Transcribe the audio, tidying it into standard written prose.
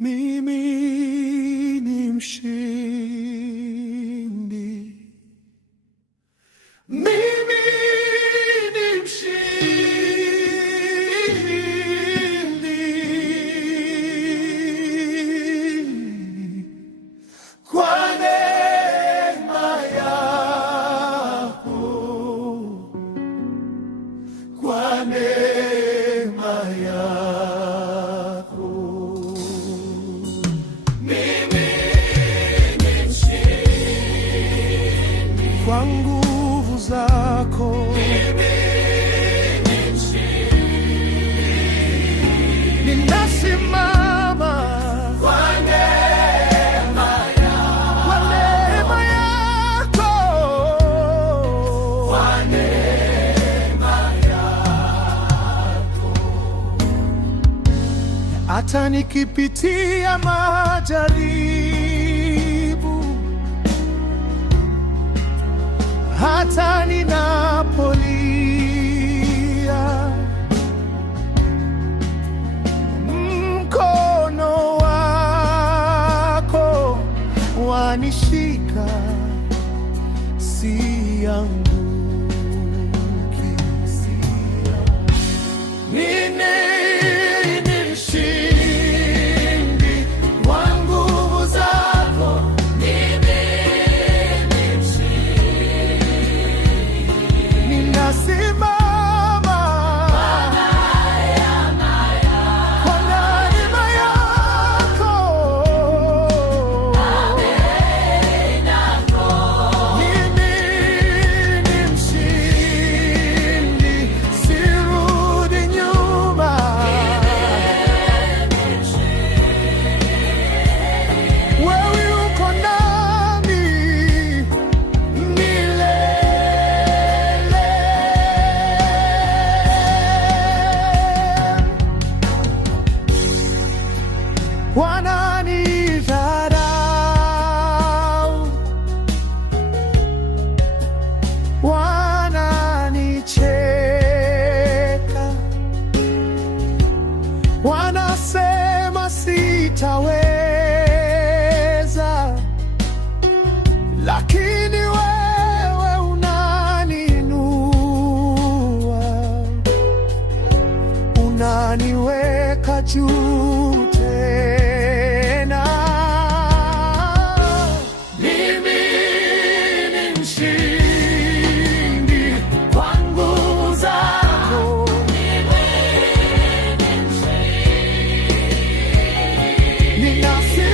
Mimi ni mshindi. Mimi ni mshindi. Kwa neema yako. Kwa neema yako. Kwa nguvu zako ninasimama. Kwa neema yako. Kwa neema yako. Kwa neema yako. Hata nikipitia majaribu, hata ninapolia, mkono wako wanishika, sianguki. Mimi ni mshindi kwa nguvu zako. Ninasimama kwa neema yako. Mimi ni mshindi, sirudi nyuma. Wewe uko nami milele. Wananidharau, wananicheka, wanasema sitaweza, lakini wewe unaninua, unaniweka juu tena. Mimi ni mshindi kwa nguvu zako. Ninasimama